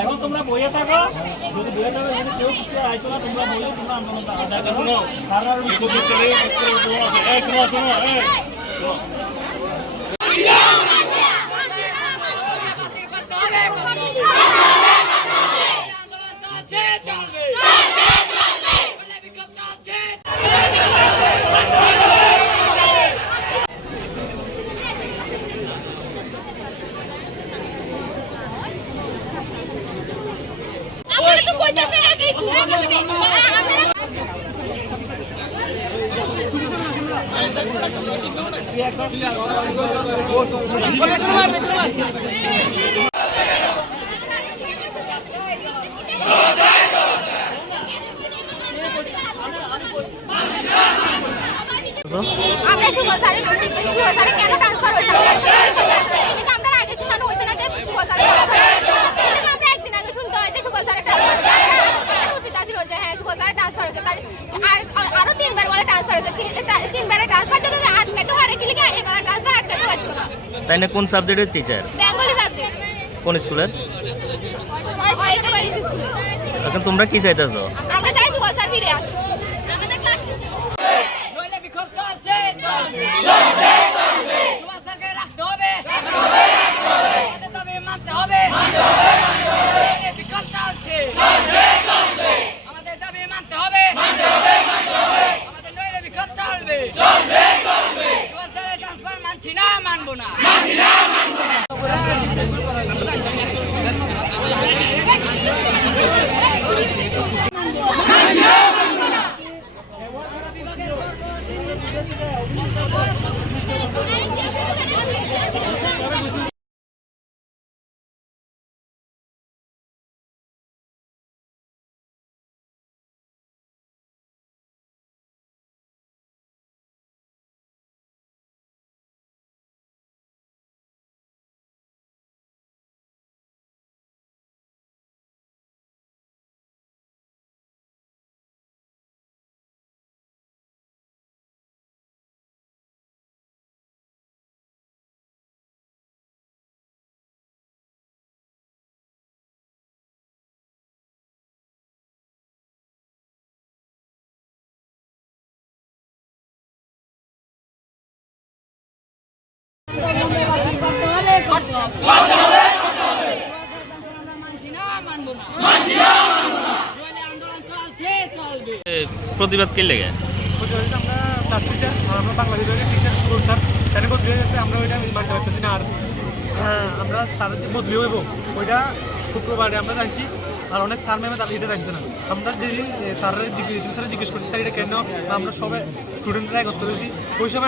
এখন তোমরা বইয়ে থাকো, যদি বইয়ে থাকো যদি কেউ কিছু আইতো না তোমরা বইয়ে তোমরা আন্দোলন শোনো সারা আমরা সুগল স্যারের কেন ট্রান্সফার হয়েছে আমরা আগে শোনানো হয়েছে না যে সুগল স্যারের আমরা একদিন আগে শুনতে হয় যে সুগল স্যারের ট্রান্সফার ছিল যে হ্যাঁ সুগল স্যারের ট্রান্সফার হয়েছে আর আরো 3 বার বলে ট্রান্সফার হয়েছে 3 বারে ট্রান্সফার যদি আটকাতে পারে কি লিখে এবার ট্রান্সফার আটকাতে পারতো না। তাই না? কোন সাবজেক্টের টিচার? Bengali subject. কোন স্কুলের? স্কুল। এখন তোমরা কি চাইতেছো? আমরা চাই সুগল স্যার ফিরে আসুন আমাদের ক্লাস নইলে বিক্ষোভ চলছে চলবে সুগল স্যারকে রাখতে হবে আমাদের দাবি মানতে হবে নইলে বিক্ষোভ চলছে আমাদের দাবি মানতে হবে আমাদের নইলে বিক্ষোভ চলবে সুগল স্যারের ট্রান্সফার মানছি না মানবো না প্রতিবাদ কে লেগে? আমরা বাংলা বিভাগের টিচার সুগল স্যার সেটা বদলে গেছে, আমরা ওইটা মানতে পারতেছি না। আর আমরা স্যারের যে বদলি হইব ওইটা শুক্রবারে আমরা জানছি, আর অনেক স্যার ম্যামে তারা এটা জানছে না। আমরা যেদিন স্যারের জিজ্ঞেস করছি স্যার এটা কেন, আমরা সবাই স্টুডেন্টরা একত্র হয়েছি ওই সময়